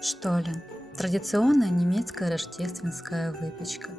Штолен – традиционная немецкая рождественская выпечка.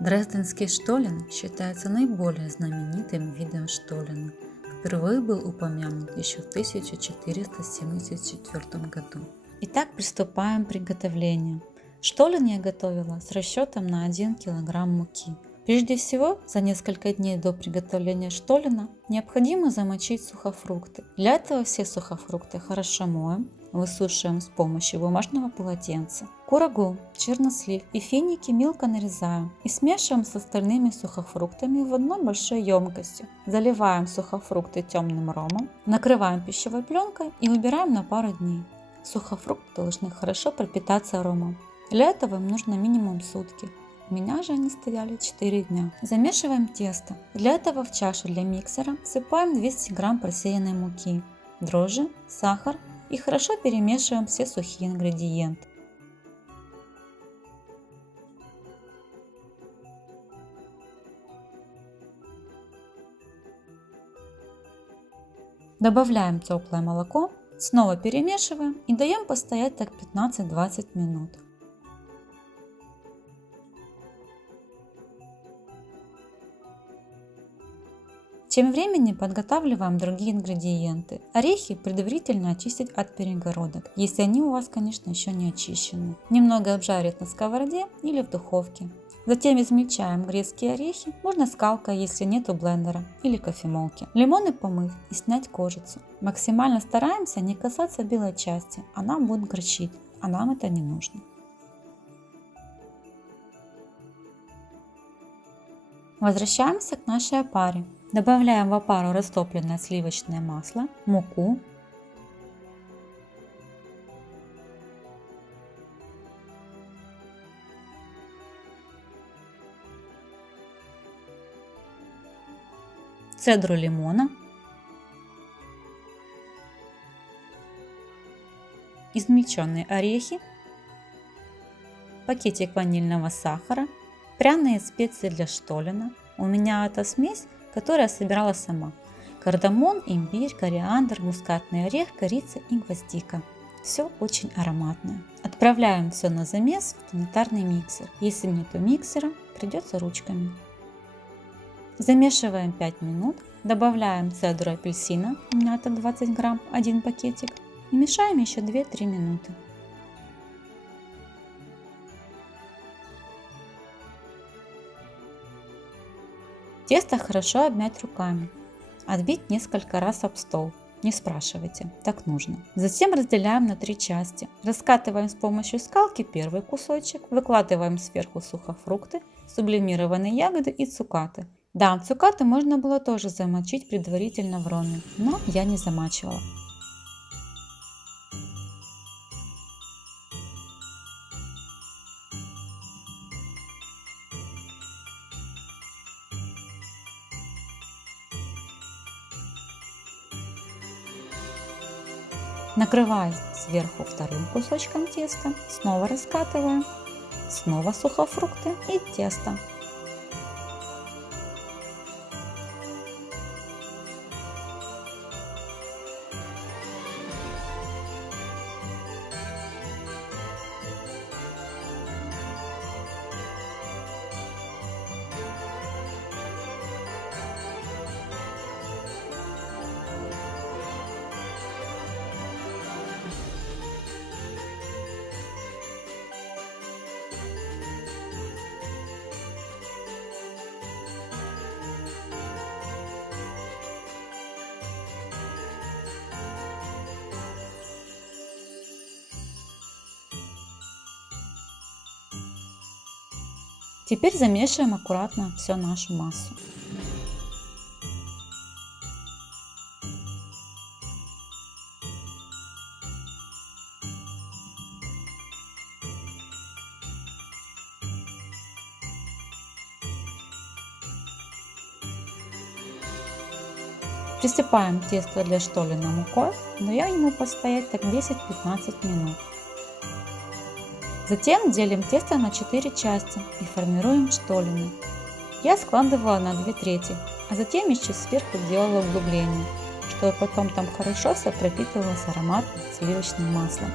Дрезденский штолен считается наиболее знаменитым видом штолена. Впервые был упомянут еще в 1474 году. Итак, приступаем к приготовлению. Штолен я готовила с расчетом на 1 кг муки. Прежде всего, за несколько дней до приготовления штолена необходимо замочить сухофрукты. Для этого все сухофрукты хорошо моем, высушиваем с помощью бумажного полотенца. Курагу, чернослив и финики мелко нарезаем и смешиваем с остальными сухофруктами в одной большой емкости. Заливаем сухофрукты темным ромом, накрываем пищевой пленкой и убираем на пару дней. Сухофрукты должны хорошо пропитаться ромом. Для этого им нужно минимум сутки. У меня же они стояли 4 дня. Замешиваем тесто. Для этого в чашу для миксера всыпаем 200 г просеянной муки, дрожжи, сахар и хорошо перемешиваем все сухие ингредиенты. Добавляем теплое молоко, снова перемешиваем и даем постоять так 15-20 минут. Тем временем подготавливаем другие ингредиенты. Орехи предварительно очистить от перегородок, если они у вас, конечно, еще не очищены. Немного обжарить на сковороде или в духовке. Затем измельчаем грецкие орехи, можно скалкой, если нету блендера или кофемолки. Лимоны помыть и снять кожицу. Максимально стараемся не касаться белой части, она будет горчить, а нам это не нужно. Возвращаемся к нашей опаре. Добавляем в опару растопленное сливочное масло, муку, цедру лимона, измельченные орехи, пакетик ванильного сахара, пряные специи для штолена. У меня это смесь, которую я собирала сама. Кардамон, имбирь, кориандр, мускатный орех, корица и гвоздика. Все очень ароматное. Отправляем все на замес в планетарный миксер. Если нету миксера, придется ручками. Замешиваем 5 минут. Добавляем цедру апельсина, у меня это 20 грамм, 1 пакетик. И мешаем еще 2-3 минуты. Тесто хорошо обмять руками, отбить несколько раз об стол, не спрашивайте, так нужно. Затем разделяем на 3 части. Раскатываем с помощью скалки первый кусочек, выкладываем сверху сухофрукты, сублимированные ягоды и цукаты. Да, цукаты можно было тоже замочить предварительно в роме, но я не замачивала. Накрываю сверху вторым кусочком теста, снова раскатываем, снова сухофрукты и тесто. Теперь замешиваем аккуратно всю нашу массу. Присыпаем тесто для штолена мукой, даем ему постоять так 10-15 минут. Затем делим тесто на 4 части и формируем штоллины. Я складывала на 2/3, а затем еще сверху делала углубление, чтобы потом там хорошо все пропитывалось ароматным сливочным маслом.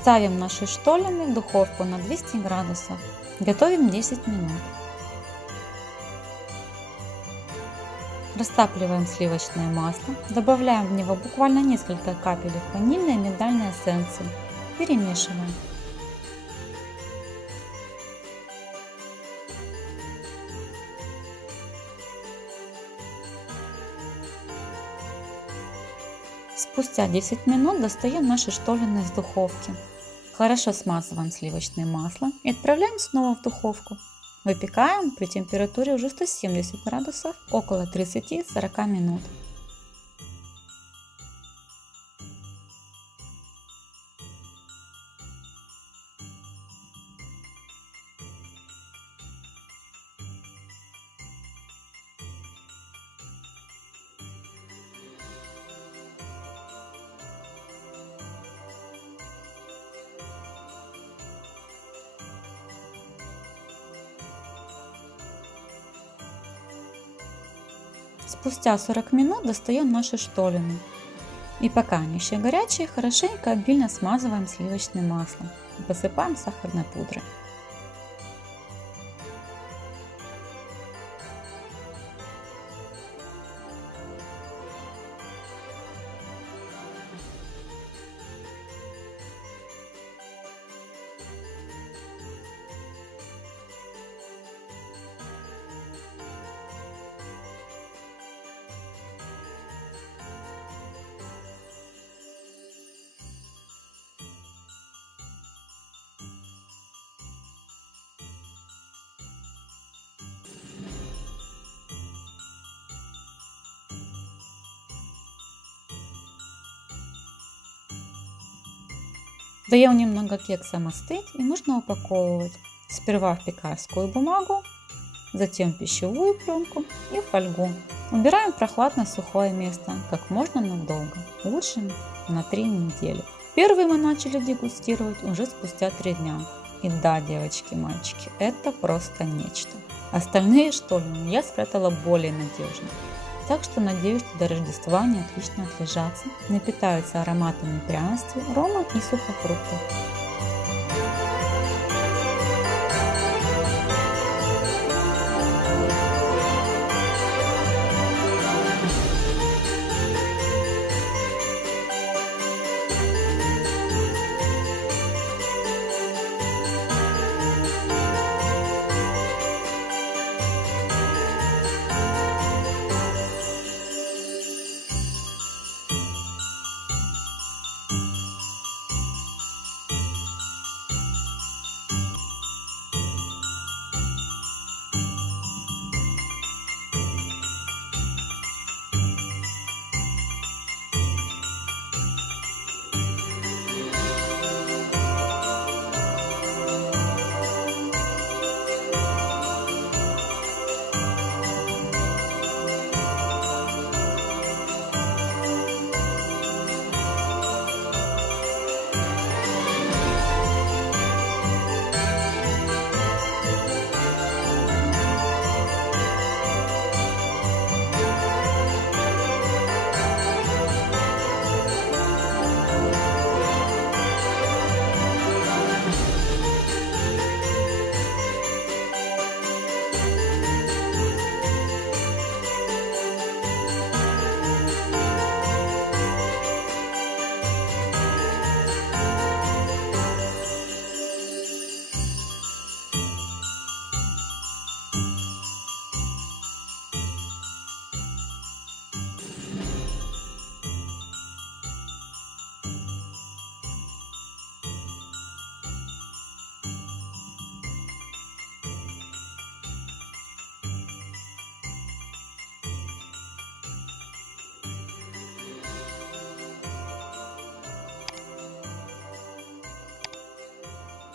Ставим наши штоллины в духовку на 200 градусов. Готовим 10 минут. Растапливаем сливочное масло, добавляем в него буквально несколько капелек ванильной и миндальной эссенции. Перемешиваем. Спустя 10 минут достаем наши штоллины из духовки. Хорошо смазываем сливочным маслом и отправляем снова в духовку. Выпекаем при температуре уже 170 градусов около 30-40 минут. Спустя 40 минут достаем наши штоллины. И пока они еще горячие, хорошенько обильно смазываем сливочным маслом и посыпаем сахарной пудрой. Даем немного кексам остыть и можно упаковывать. Сперва в пекарскую бумагу, затем в пищевую пленку и в фольгу. Убираем в прохладное сухое место как можно надолго, лучше на 3 недели. Первый мы начали дегустировать уже спустя 3 дня. И да, девочки и мальчики, это просто нечто. Остальные штоллины я спрятала более надежно. Так что надеюсь, что до Рождества они отлично отлежатся, напитаются ароматами пряностей, рома и сухофруктов.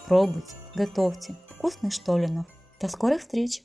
Пробуйте, готовьте вкусных штолленов. До скорых встреч!